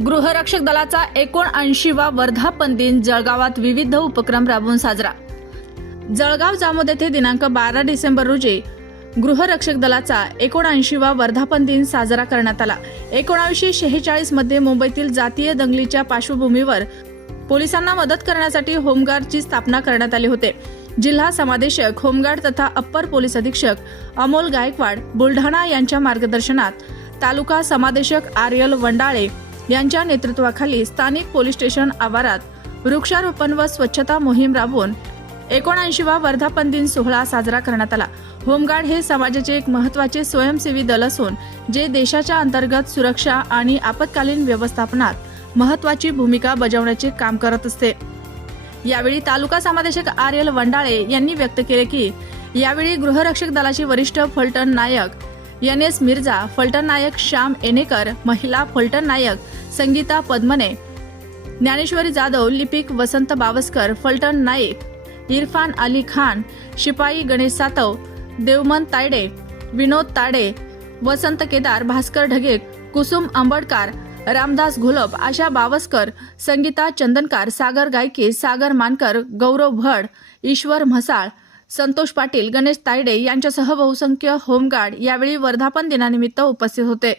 गृहरक्षक दलाचा 79वा वर्धापन दिन जळगावात विविध उपक्रम राबवून साजरा। जळगाव जामोद येथे दिनांक 12 डिसेंबर रोजी गृहरक्षक दलाचा 79वा वर्धापन दिन साजरा करण्यात आला। 1946 मध्ये मुंबईतील जातीय दंगलीच्या पार्श्वभूमीवर पोलिसांना मदत करण्यासाठी होमगार्डची स्थापना करण्यात आली होते। जिल्हा समादेशक होमगार्ड तथा अप्पर पोलीस अधीक्षक अमोल गायकवाड बुलढाणा यांच्या मार्गदर्शनात तालुका समादेशक आर्यल वंडाळे यांच्या नेतृत्वाखाली स्थानिक पोलीस स्टेशन आवारात वृक्षारोपण व स्वच्छता मोहीम राबवून 79वा वर्धापन दिन सोहळा साजरा करण्यात आला। होमगार्ड हे समाजाचे एक महत्त्वाचे स्वयंसेवी दल असून जे देशाच्या अंतर्गत सुरक्षा आणि आपत्कालीन व्यवस्थापनात महत्त्वाची भूमिका बजावण्याचे काम करत असते। यावेळी तालुका समादेशक आर्यल वंडाळे यांनी व्यक्त केले की यावेळी गृहरक्षक दलाचे वरिष्ठ फलटण नायक NS मिर्झा, फलटण नायक श्याम एनेकर, महिला फलटण नायक संगीता पद्मने, ज्ञानेश्वरी जाधव, लिपिक वसंत बावस्कर, फलटण नायक इरफान अली खान, शिपाई गणेश सातव, देवमन तायडे, विनोद ताडे, वसंत केदार, भास्कर ढगे, कुसुम आंबडकार, रामदास घोलप, आशा बावस्कर, संगीता चंदनकार, सागर गायके, सागर मानकर, गौरव भड, ईश्वर म्हसाळ, संतोष पाटील, गणेश तायडे यांच्यासह बहुसंख्य होमगार्ड यावेळी वर्धापन दिनानिमित्त उपस्थित होते।